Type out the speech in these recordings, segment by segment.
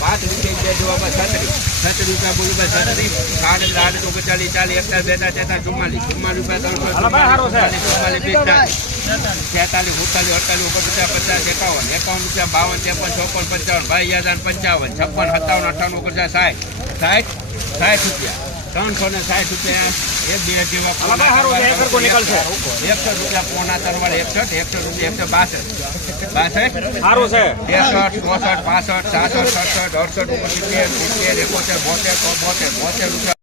પાંચ રૂપિયા બે જોવામાં છત્રી રૂપિયા બોલવામાં છત્રી સાત સાત ચોક ચાલી એકતા બેતા ચેતા ચુમ્માલીસ ચુમ્માલીસ રૂપિયા ત્રણસો ચુમ્માલીસ ચુમ્માલીસ પિસ્તાલીસ છેતાલીસ ઉડતાલીસ અડતાલીસ ઓગણપચાસ પચાસ એકાવન એકાવન રૂપિયા બાવન ત્રેપન ચોપન પંચાવન બાર હજાર પંચાવન છપ્પન સત્તાવન અઠાવન ઓગણચાસ સાઠ સાઠ સાઠ રૂપિયા ત્રણસો ને સાઠ રૂપિયા એક બે જેવા એકસઠ રૂપિયા પોના તરવાળ એકસઠ એકસઠ રૂપિયા એકસો બાસઠ બાસઠ બેસઠ ચોસઠ પાસઠ સાસઠ સડસઠ અડસઠ સિત્તેર સિત્તેર એકોતેર બોતેર બોતેર બોતેર રૂપિયા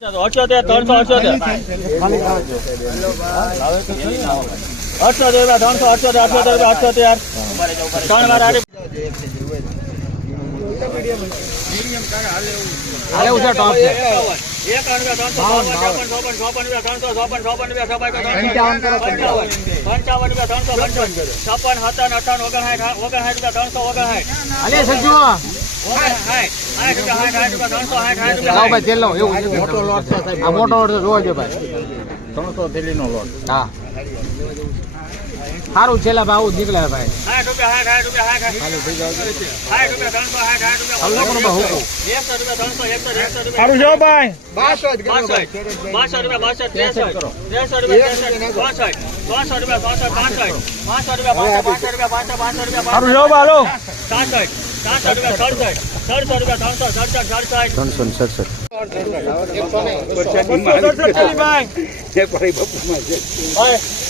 છપ્પન હતા ઓગણ હાઈ ઓગણ હાઈ રૂપિયા ત્રણસો ઓગણ હાઈ હાઈ લાવ ભાઈ તેલ લાવ એવું મોટો લોટ છે સાહેબ આ મોટો લોટ જોવા દે ભાઈ ત્રણસો તેલી નો લોટ હા સારું છેલ્લા ભાવ નીકળે ભાઈ સારું જાઓ ભાઈ સારું જાઓ ભાઈ સાત સાઈડ સાત સાઈડ સાત સાઈડ સાડત્રીસ ત્રણસો સડસઠ ત્રણસો સડસઠ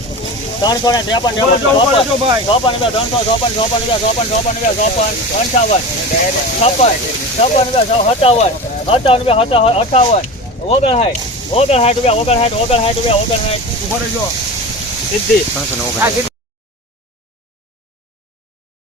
ત્રણસો ને ત્રેપન ચોપન ત્રણસો ચોપન ચોપન હતા ચોપન ચોપન હતા ચોપન રૂપિયા સત્તાવન સત્તાવન રૂપિયા અઠાવન ઓગણ સાઠ ઓગણ હાઈટ રૂપિયા ઓગણ સાઠ ઓગણ સાઠ રૂપિયા ઓગણ સિદ્ધિ